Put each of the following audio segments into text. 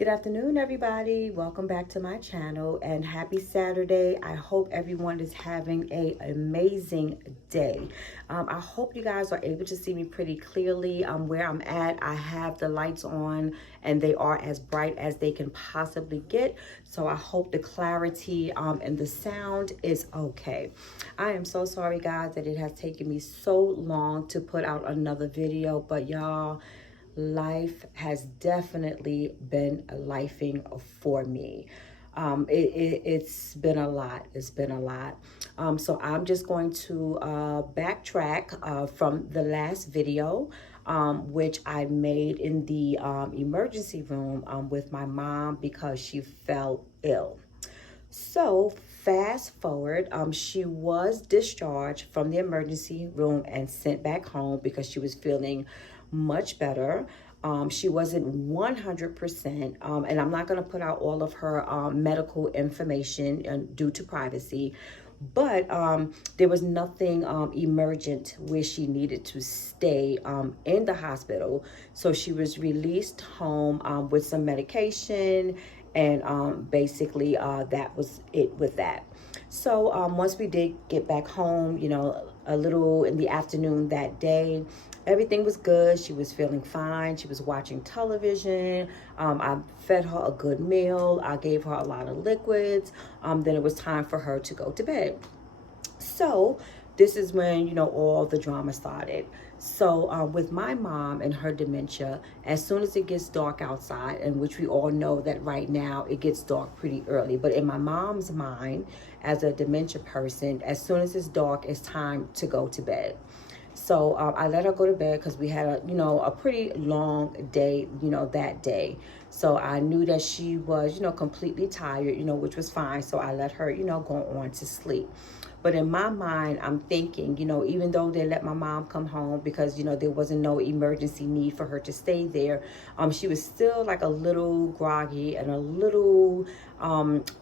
Good afternoon, everybody. Welcome back to my channel and happy Saturday. I hope everyone is having an amazing day. I hope you guys are able to see me pretty clearly. Where I'm at, I have the lights on and they are as bright as they can possibly get. So I hope the clarity and the sound is okay. I am so sorry, guys, that it has taken me so long to put out another video, but y'all, life has definitely been a lifing for me. It's been a lot. It's been a lot. So I'm just going to backtrack from the last video, which I made in the emergency room with my mom because she fell ill. So fast forward, she was discharged from the emergency room and sent back home because she was feeling much better. She wasn't 100%, and I'm not going to put out all of her medical information due to privacy, but there was nothing emergent where she needed to stay in the hospital. So she was released home with some medication, and basically that was it with that. So once we did get back home, a little in the afternoon that day, everything was good. She was feeling fine. She was watching television. I fed her a good meal. I gave her a lot of liquids. Then it was time for her to go to bed. So this is when, all the drama started. So with my mom and her dementia, as soon as it gets dark outside, and which we all know that right now it gets dark pretty early, but in my mom's mind, as a dementia person, as soon as it's dark, it's time to go to bed. So I let her go to bed because we had a pretty long day, that day. So I knew that she was, completely tired, which was fine. So I let her, go on to sleep. But in my mind, I'm thinking, even though they let my mom come home because, there wasn't no emergency need for her to stay there, she was still like a little groggy and a little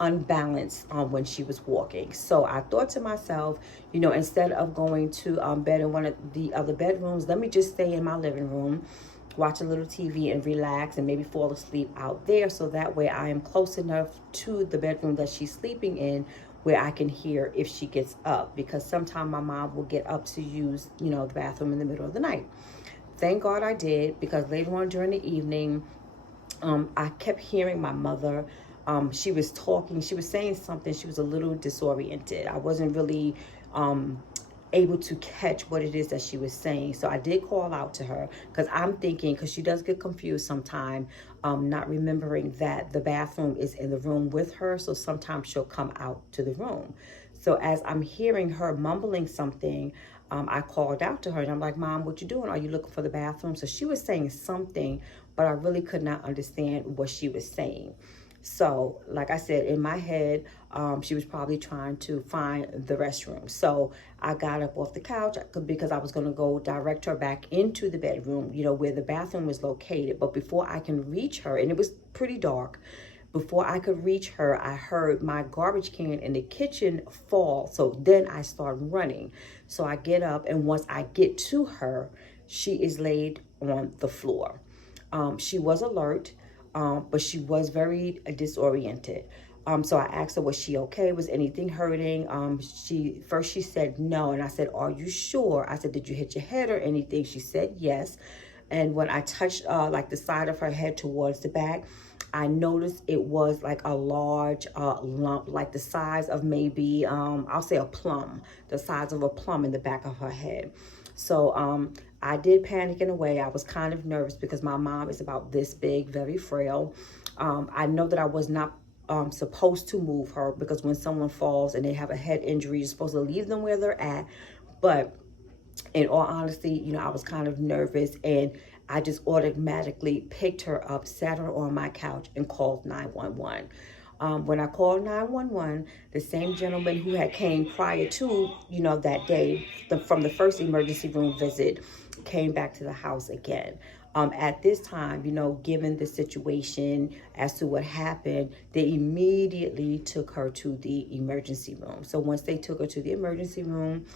unbalanced when she was walking. So I thought to myself, instead of going to bed in one of the other bedrooms, let me just stay in my living room, watch a little TV and relax and maybe fall asleep out there. So that way I am close enough to the bedroom that she's sleeping in where I can hear if she gets up, because sometimes my mom will get up to use, the bathroom in the middle of the night. Thank God I did, because later on during the evening, I kept hearing my mother. She was talking, she was saying something. She was a little disoriented. I wasn't really able to catch what it is that she was saying. So I did call out to her because I'm thinking, because she does get confused sometimes, not remembering that the bathroom is in the room with her. So sometimes she'll come out to the room. So as I'm hearing her mumbling something, I called out to her and I'm like, Mom, what you doing? Are you looking for the bathroom? So she was saying something, but I really could not understand what she was saying. So like I said, in my head, she was probably trying to find the restroom. So I got up off the couch because I was going to go direct her back into the bedroom, where the bathroom was located. But before I can reach her, and it was pretty dark, before I could reach her, I heard my garbage can in the kitchen fall. So then I start running. So I get up, and once I get to her, she is laid on the floor. She was alert, but she was very disoriented. So I asked her, was she okay? Was anything hurting? She said no. And I said, are you sure? I said, did you hit your head or anything? She said yes. And when I touched like the side of her head towards the back, I noticed it was like a large lump, like the size of maybe, I'll say a plum, the size of a plum in the back of her head. So I did panic in a way. I was kind of nervous because my mom is about this big, very frail. I know that I was not supposed to move her, because when someone falls and they have a head injury, you're supposed to leave them where they're at. But in all honesty, I was kind of nervous, and I just automatically picked her up, sat her on my couch, and called 911. When I called 911, the same gentleman who had came prior to, that day, from the first emergency room visit, came back to the house again. At this time, given the situation as to what happened, they immediately took her to the emergency room. So once they took her to the emergency room,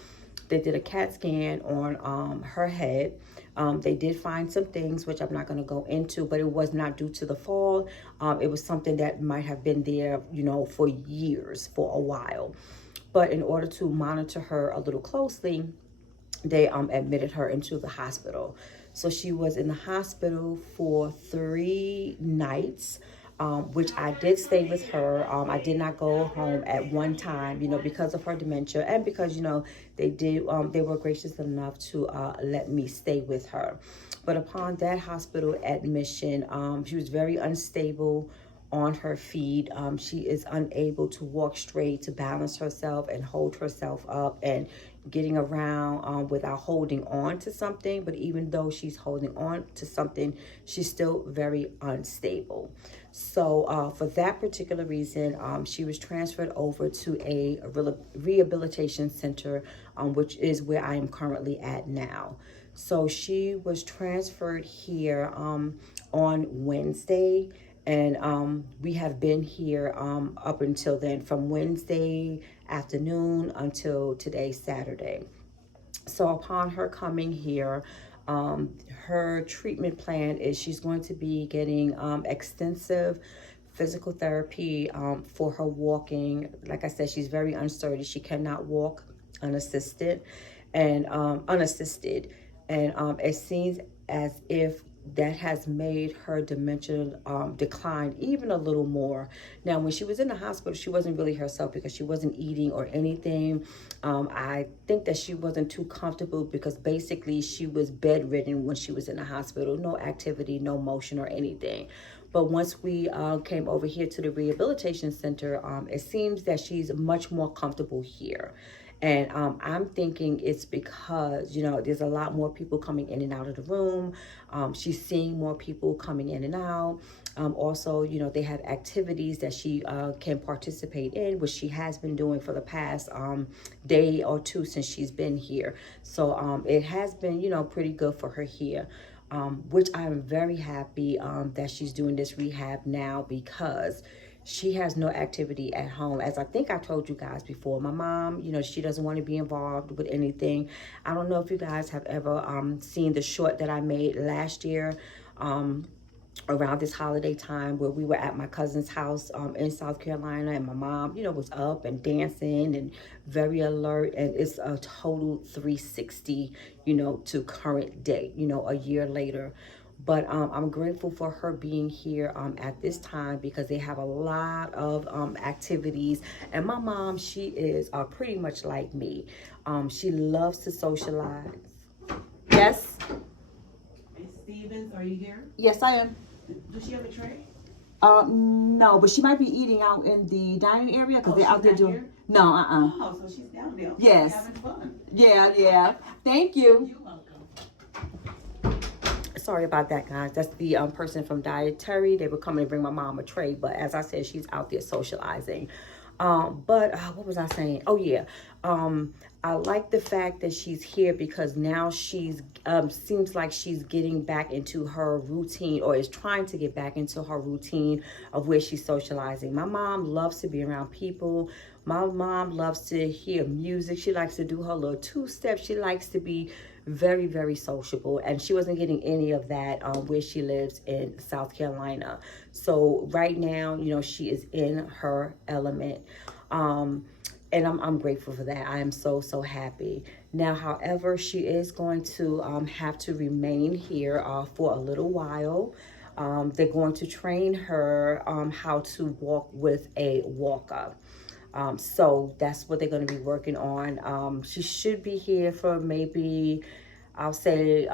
they did a CAT scan on her head. They did find some things, which I'm not going to go into, but it was not due to the fall. It was something that might have been there, for years, for a while. But in order to monitor her a little closely, they admitted her into the hospital. So she was in the hospital for 3 nights, which I did stay with her. I did not go home at one time, because of her dementia, and because, they were gracious enough to let me stay with her. But upon that hospital admission, she was very unstable on her feet. She is unable to walk straight, to balance herself and hold herself up, and getting around without holding on to something. But even though she's holding on to something, she's still very unstable. So for that particular reason, she was transferred over to a rehabilitation center, which is where I am currently at now. So she was transferred here on Wednesday, and we have been here up until then, from Wednesday afternoon until today, Saturday. So upon her coming here, her treatment plan is she's going to be getting extensive physical therapy for her walking. Like I said, she's very unsturdy. She cannot walk unassisted and unassisted. And it seems as if that has made her dementia decline even a little more. Now, when she was in the hospital, she wasn't really herself because she wasn't eating or anything. I think that she wasn't too comfortable because basically she was bedridden when she was in the hospital. No activity, no motion or anything. But once we came over here to the rehabilitation center, it seems that she's much more comfortable here. And I'm thinking it's because, there's a lot more people coming in and out of the room. She's seeing more people coming in and out. Also, they have activities that she can participate in, which she has been doing for the past day or two since she's been here. So it has been, pretty good for her here. Which I'm very happy that she's doing this rehab now, because she has no activity at home. As I think I told you guys before, my mom, she doesn't want to be involved with anything. I don't know if you guys have ever seen the short that I made last year around this holiday time, where we were at my cousin's house in South Carolina, and my mom, was up and dancing and very alert. And it's a total 360, to current day, a year later. But I'm grateful for her being here at this time, because they have a lot of activities. And my mom, she is pretty much like me. She loves to socialize. Yes? Miss Stevens, are you here? Yes, I am. Does she have a tray? No, but she might be eating out in the dining area, because they're out there doing. Here? No, Oh, so she's down there. Yes. Having fun. Yeah. Thank you. You're welcome. Sorry about that, guys. That's the person from Dietary. They were coming to bring my mom a tray, but as I said, she's out there socializing. But what was I saying? Oh yeah. I like the fact that she's here, because now she's seems like she's getting back into her routine, or is trying to get back into her routine of where she's socializing. My mom loves to be around people. My mom loves to hear music. She likes to do her little two-step. She likes to be very, very sociable, and she wasn't getting any of that where she lives in South Carolina. So right now, she is in her element. And I'm grateful for that. I am so happy. Now, however, she is going to have to remain here for a little while. They're going to train her how to walk with a walker. So that's what they're going to be working on. She should be here for maybe, I'll say,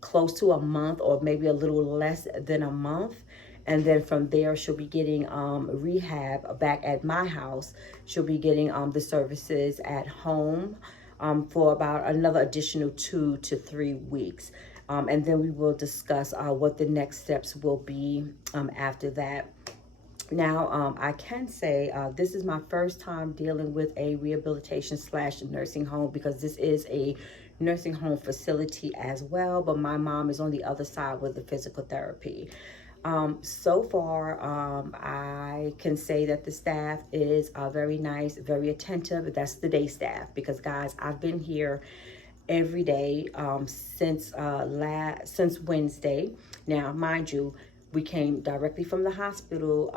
close to a month, or maybe a little less than a month. And then from there, she'll be getting rehab back at my house. She'll be getting the services at home for about another additional 2 to 3 weeks. And then we will discuss what the next steps will be after that. Now, I can say this is my first time dealing with a rehabilitation / nursing home, because this is a nursing home facility as well, but my mom is on the other side with the physical therapy. So far, I can say that the staff is very nice, very attentive. That's the day staff, because guys, I've been here every day since Wednesday. Now, mind you, we came directly from the hospital.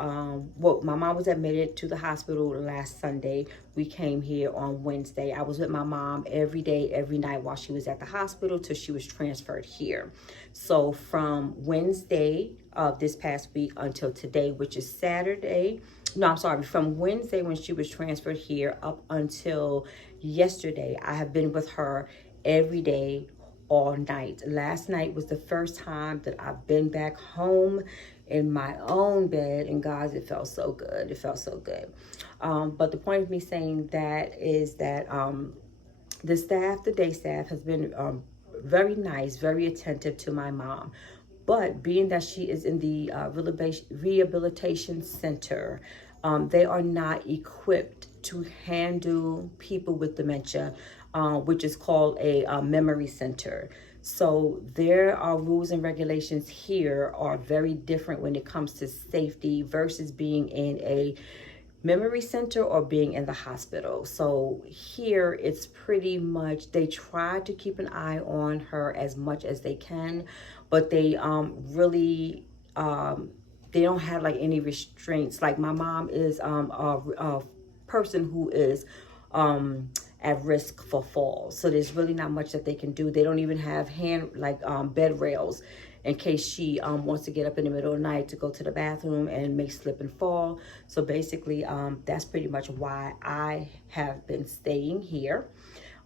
Well, my mom was admitted to the hospital last Sunday. We came here on Wednesday. I was with my mom every day, every night while she was at the hospital till she was transferred here. So from Wednesday of this past week until today, which is Saturday, no, I'm sorry, from Wednesday when she was transferred here up until yesterday, I have been with her every day all night. Last night was the first time that I've been back home in my own bed, and guys, it felt so good. It felt so good. But the point of me saying that is that the staff, the day staff, has been very nice, very attentive to my mom. But being that she is in the rehabilitation center, they are not equipped to handle people with dementia, which is called a memory center. So there are rules and regulations here are very different when it comes to safety versus being in a memory center or being in the hospital. So here it's pretty much, they try to keep an eye on her as much as they can, but they really they don't have like any restraints. Like my mom is a person who is at risk for falls, so there's really not much that they can do. They don't even have bed rails in case she wants to get up in the middle of the night to go to the bathroom and may slip and fall. So basically that's pretty much why I have been staying here,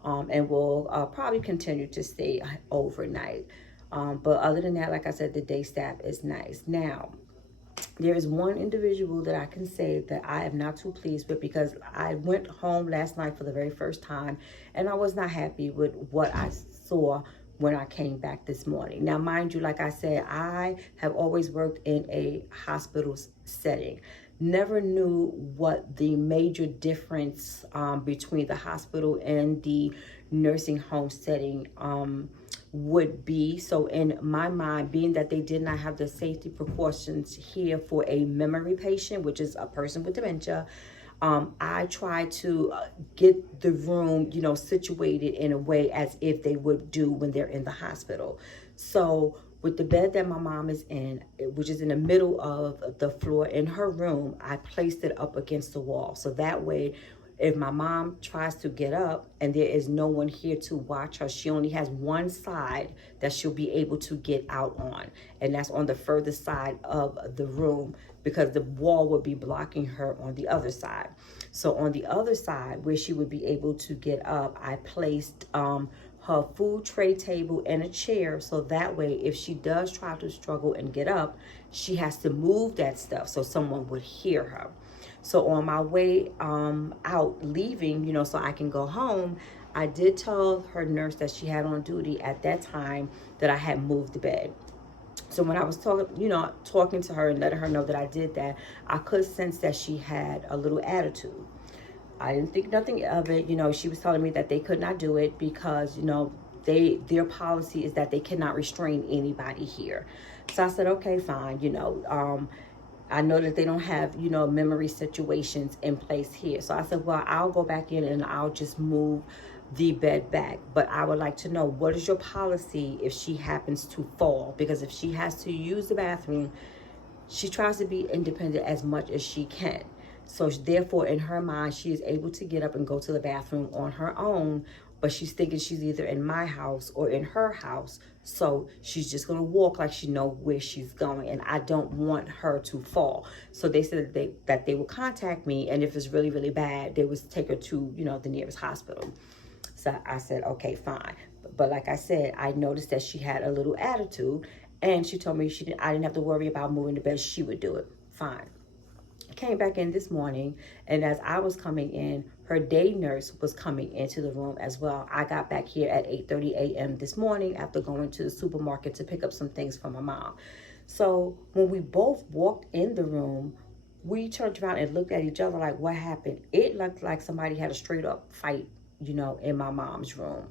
and will probably continue to stay overnight. But other than that, like I said, the day staff is nice. Now, there is one individual that I can say that I am not too pleased with, because I went home last night for the very first time and I was not happy with what I saw when I came back this morning. Now, mind you, like I said, I have always worked in a hospital setting. Never knew what the major difference between the hospital and the nursing home setting would be. So in my mind, being that they did not have the safety precautions here for a memory patient, which is a person with dementia, I try to get the room, situated in a way as if they would do when they're in the hospital. So with the bed that my mom is in, which is in the middle of the floor in her room, I placed it up against the wall. So that way, if my mom tries to get up and there is no one here to watch her, she only has one side that she'll be able to get out on. And that's on the further side of the room, because the wall would be blocking her on the other side. So on the other side, where she would be able to get up, I placed her food tray table and a chair. So that way, if she does try to struggle and get up, she has to move that stuff so someone would hear her. So on my way out, leaving, so I can go home, I did tell her nurse that she had on duty at that time that I had moved the bed. So when I was talking to her and letting her know that I did that, I could sense that she had a little attitude. I didn't think nothing of it. She was telling me that they could not do it because, their policy is that they cannot restrain anybody here. So I said, okay, fine. I know that they don't have, memory situations in place here. So I said, well, I'll go back in and I'll just move the bed back. But I would like to know, what is your policy if she happens to fall? Because if she has to use the bathroom, she tries to be independent as much as she can. So therefore, in her mind, she is able to get up and go to the bathroom on her own, but she's thinking she's either in my house or in her house. So she's just going to walk like she knows where she's going. And I don't want her to fall. So they said that they will contact me. And if it's really, really bad, they would take her to, the nearest hospital. So I said, okay, fine. But like I said, I noticed that she had a little attitude. And she told me I didn't have to worry about moving the bed. She would do it. Fine. Came back in this morning, and as I was coming in, her day nurse was coming into the room as well. I got back here at 8:30 a.m. this morning after going to the supermarket to pick up some things for my mom. So when we both walked in the room, we turned around and looked at each other like, what happened? It looked like somebody had a straight up fight, in my mom's room.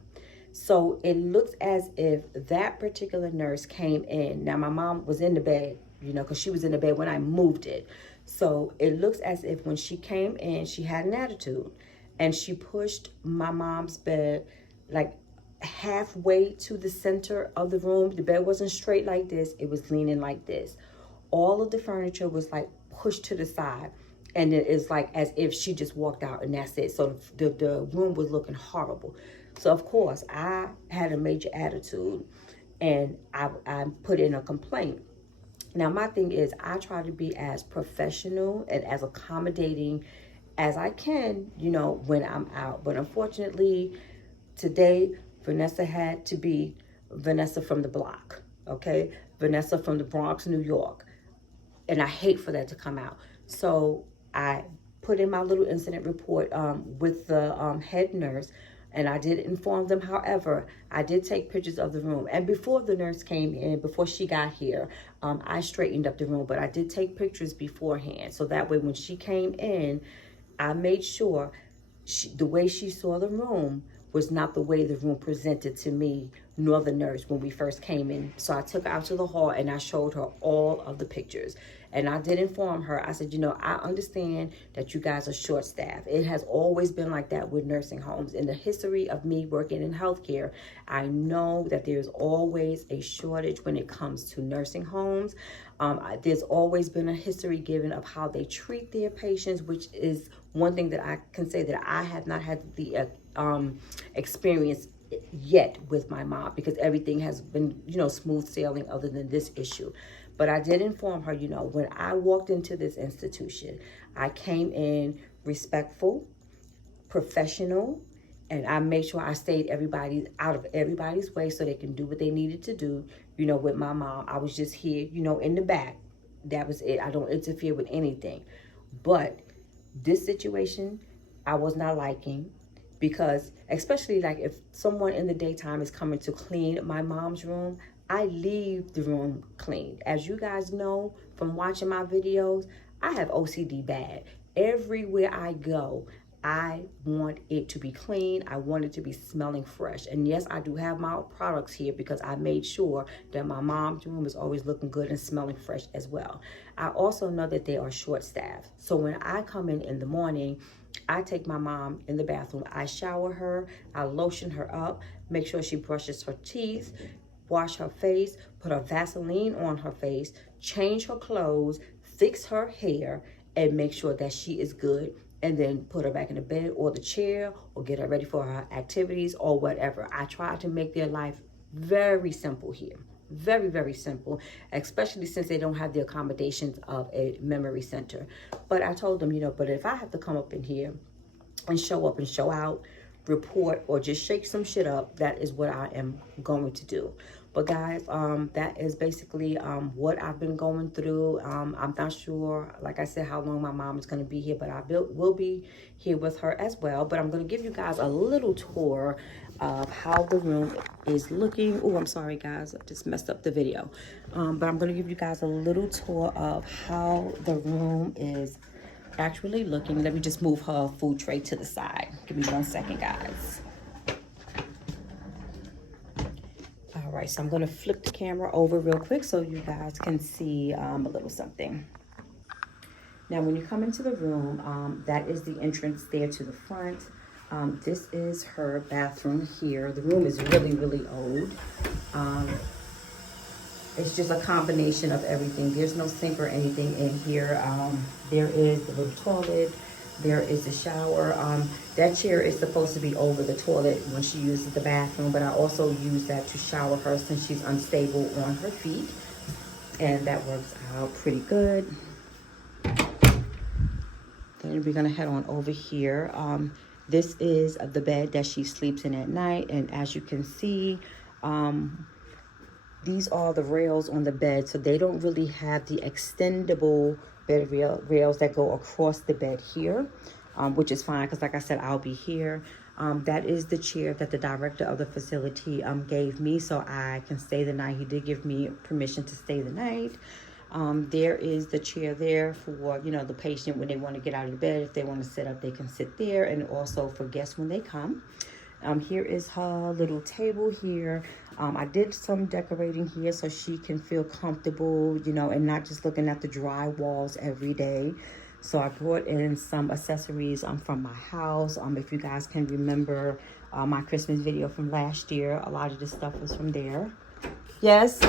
So it looks as if that particular nurse came in. Now, my mom was in the bed, because she was in the bed when I moved it. So it looks as if when she came in, she had an attitude and she pushed my mom's bed like halfway to the center of the room. The bed wasn't straight like this. It was leaning like this. All of the furniture was like pushed to the side. And it is like as if she just walked out and that's it. So the room was looking horrible. So of course I had a major attitude and I put in a complaint. Now my thing is I try to be as professional and as accommodating as I can, you know, when I'm out. But unfortunately today Vanessa had to be Vanessa from the block, okay? Vanessa from the Bronx, New York. And I hate for that to come out. So I put in my little incident report with the head nurse, and I did inform them. However, I did take pictures of the room. And before the nurse came in, before she got here, I straightened up the room. But I did take pictures beforehand. So that way when she came in, I made sure the way she saw the room was not the way the room presented to me nor the nurse when we first came in. So I took her out to the hall and I showed her all of the pictures. And I did inform her. I said, you know, I understand that you guys are short-staffed. It has always been like that with nursing homes. In the history of me working in healthcare, I know that there's always a shortage when it comes to nursing homes. There's always been a history given of how they treat their patients, which is one thing that I can say that I have not had the experience yet with my mom, because everything has been, you know, smooth sailing other than this issue. But I did inform her, you know, when I walked into this institution, I came in respectful, professional, and I made sure I stayed out of everybody's way so they can do what they needed to do. You know, with my mom, I was just here, you know, in the back. That was it. I don't interfere with anything. But this situation, I was not liking, because especially like if someone in the daytime is coming to clean my mom's room, I leave the room clean. As you guys know from watching my videos, I have OCD bad. Everywhere I go, I want it to be clean. I want it to be smelling fresh. And yes, I do have my products here because I made sure that my mom's room is always looking good and smelling fresh as well. I also know that they are short-staffed. So when I come in the morning, I take my mom in the bathroom. I shower her, I lotion her up, make sure she brushes her teeth, wash her face, put a Vaseline on her face, change her clothes, fix her hair, and make sure that she is good. And then put her back in the bed or the chair or get her ready for her activities or whatever. I try to make their life very simple here. Very, very simple, especially since they don't have the accommodations of a memory center. But I told them, you know, but if I have to come up in here and show up and show out, report, or just shake some shit up, that is what I am going to do. But guys, that is basically what I've been going through. I'm not sure, like I said, how long my mom is going to be here, but I will be here with her as well. But I'm going to give you guys a little tour of how the room is looking. Oh, I'm sorry, guys. I just messed up the video. But I'm going to give you guys a little tour of how the room is actually looking. Let me just move her food tray to the side. Give me 1 second, guys. All right, so I'm going to flip the camera over real quick so you guys can see a little something. Now, when you come into the room, that is the entrance there to the front. This is her bathroom here. The room is really, really old. It's just a combination of everything. There's no sink or anything in here. There is the little toilet. There is a shower. That chair is supposed to be over the toilet when she uses the bathroom, but I also use that to shower her since she's unstable on her feet. And that works out pretty good. Then we're gonna head on over here. This is the bed that she sleeps in at night. And as you can see, these are the rails on the bed. So they don't really have the extendable bed rails that go across the bed here, which is fine because like I said, I'll be here. That is the chair that the director of the facility gave me so I can stay the night. He did give me permission to stay the night. There is the chair there for, you know, the patient when they want to get out of the bed. If they want to sit up, they can sit there, and also for guests when they come. Here is her little table here. I did some decorating here so she can feel comfortable, you know, and not just looking at the dry walls every day. So I brought in some accessories from my house. If you guys can remember, my Christmas video from last year. A lot of this stuff was from there. Yes.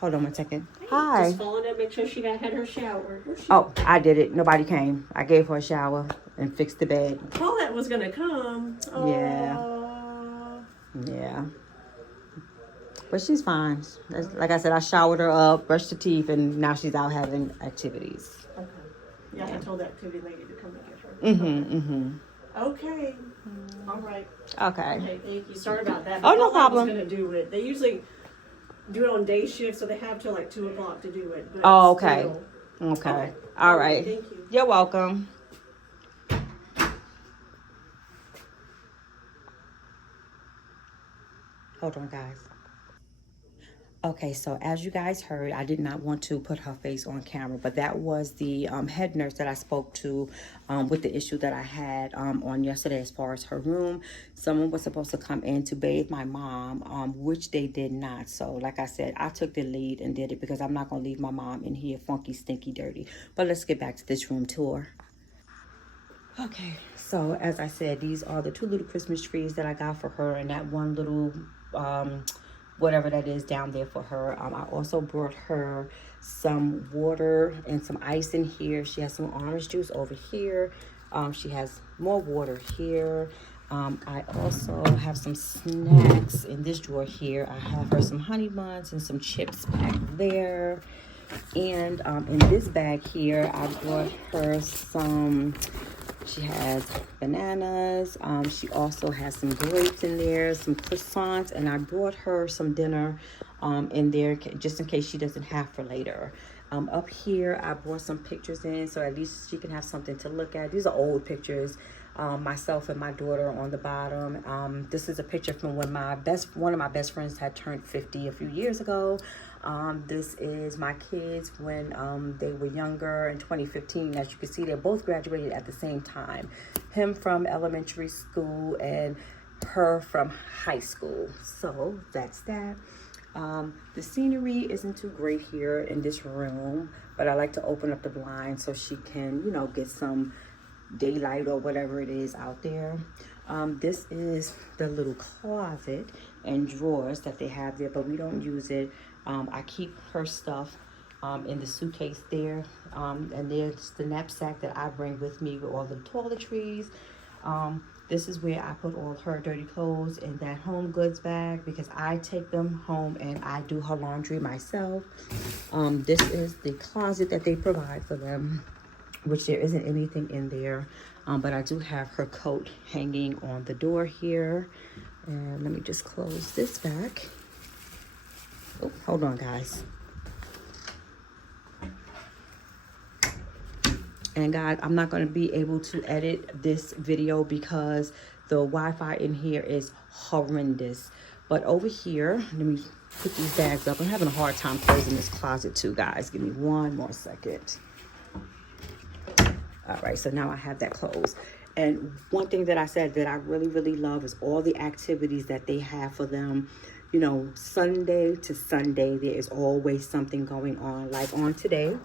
Hold on one second. Hi. Just followed it, make sure she had her shower. Oh, I did it. Nobody came. I gave her a shower and fixed the bed. Paulette was gonna come. Yeah. But she's fine. Like I said, I showered her up, brushed her teeth, and now she's out having activities. Okay. Yeah, I told the activity lady to come and get her. Okay. All right. Okay. Okay, thank you. Sorry about that. Oh, no problem. I was gonna do it. They usually do it on day shift, so they have till like 2 o'clock to do it. But Oh, okay. still. Okay. All right. Thank you. You're welcome. Hold on, guys. Okay, so as you guys heard, I did not want to put her face on camera, but that was the head nurse that I spoke to with the issue that I had on yesterday as far as her room. Someone was supposed to come in to bathe my mom, which they did not. So like I said, I took the lead and did it because I'm not going to leave my mom in here funky, stinky, dirty. But let's get back to this room tour. Okay, so as I said, these are the 2 little Christmas trees that I got for her and that one little whatever that is down there for her. I also brought her some water and some ice in here. She has some orange juice over here. She has more water here. I also have some snacks in this drawer here. I have her some honey buns and some chips back there. And in this bag here, I brought her some, she has bananas. She also has some grapes in there, some croissants, and I brought her some dinner in there just in case she doesn't have for later. Up here, I brought some pictures in so at least she can have something to look at. These are old pictures. Myself and my daughter on the bottom. This is a picture from when one of my best friends had turned 50 a few years ago. This is my kids when they were younger in 2015. As you can see, they both graduated at the same time. Him from elementary school and her from high school. So that's that. The scenery isn't too great here in this room, but I like to open up the blind so she can, get some daylight or whatever it is out there. This is the little closet and drawers that they have there, but we don't use it. I keep her stuff in the suitcase there, and there's the knapsack that I bring with me with all the toiletries. This is where I put all her dirty clothes in that home goods bag because I take them home and I do her laundry myself. This is the closet that they provide for them, which there isn't anything in there, but I do have her coat hanging on the door here. And let me just close this back. Oh, hold on, guys. And guys, I'm not going to be able to edit this video because the Wi-Fi in here is horrendous. But over here, let me put these bags up. I'm having a hard time closing this closet too, guys. Give me one more second. All right, so now I have that closed. And one thing that I said that I really, really love is all the activities that they have for them. Sunday to Sunday, there is always something going on. Like on today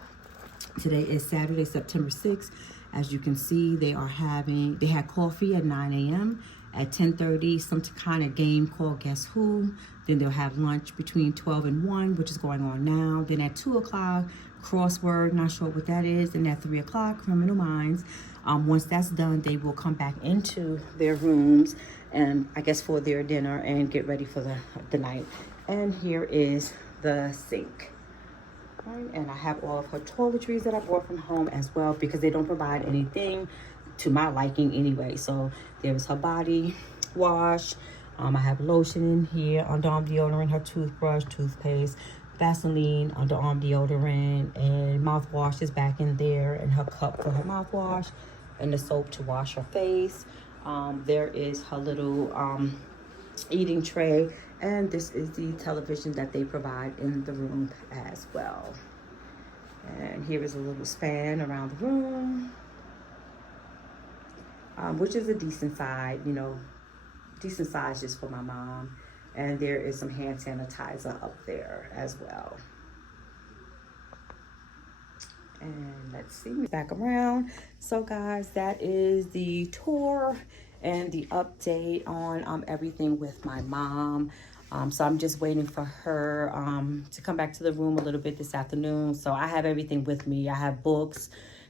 is Saturday, September 6th. As you can see, they had coffee at 9 a.m. At 10:30, some kind of game called Guess Who. Then they'll have lunch between 12 and 1, which is going on now. Then at 2 o'clock, crossword, not sure what that is. And at 3 o'clock, Criminal Minds. Once that's done, they will come back into their rooms and I guess for their dinner and get ready for the night. And here is the sink. Right, and I have all of her toiletries that I brought from home as well because they don't provide anything to my liking anyway. So there's her body wash. I have lotion in here, underarm deodorant, her toothbrush, toothpaste, Vaseline, underarm deodorant, and mouthwash is back in there, and her cup for her mouthwash, and the soap to wash her face. There is her little eating tray, and this is the television that they provide in the room as well. And here is a little span around the room, which is a decent size, decent size just for my mom. And there is some hand sanitizer up there as well. And let's see, back around. So guys, that is the tour and the update on everything with my mom. So I'm just waiting for her to come back to the room a little bit this afternoon. So I have everything with me. I have books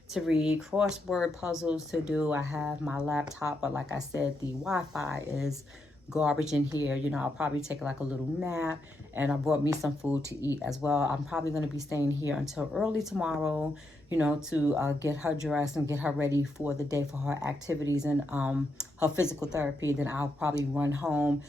to read, crossword puzzles to do. I have my laptop, but like I said, the Wi-Fi is garbage in here. You know, I'll probably take like a little nap, and I brought me some food to eat as well. I'm probably going to be staying here until early tomorrow, you know, to get her dressed and get her ready for the day for her activities and her physical therapy. Then I'll probably run home,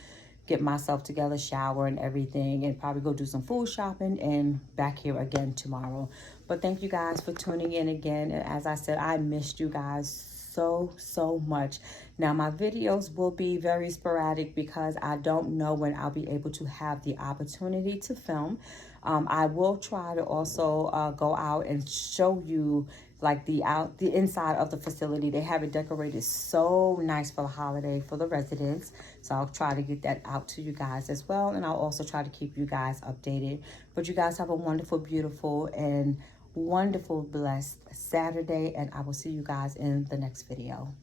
get myself together, shower and everything, and probably go do some food shopping and back here again tomorrow. But thank you guys for tuning in again. And as I said, I missed you guys so much. Now my videos will be very sporadic because I don't know when I'll be able to have the opportunity to film. I will try to also go out and show you like the inside of the facility. They have it decorated so nice for the holiday for the residents. So I'll try to get that out to you guys as well. And I'll also try to keep you guys updated. But you guys have a wonderful, beautiful, and wonderful, blessed Saturday. And I will see you guys in the next video.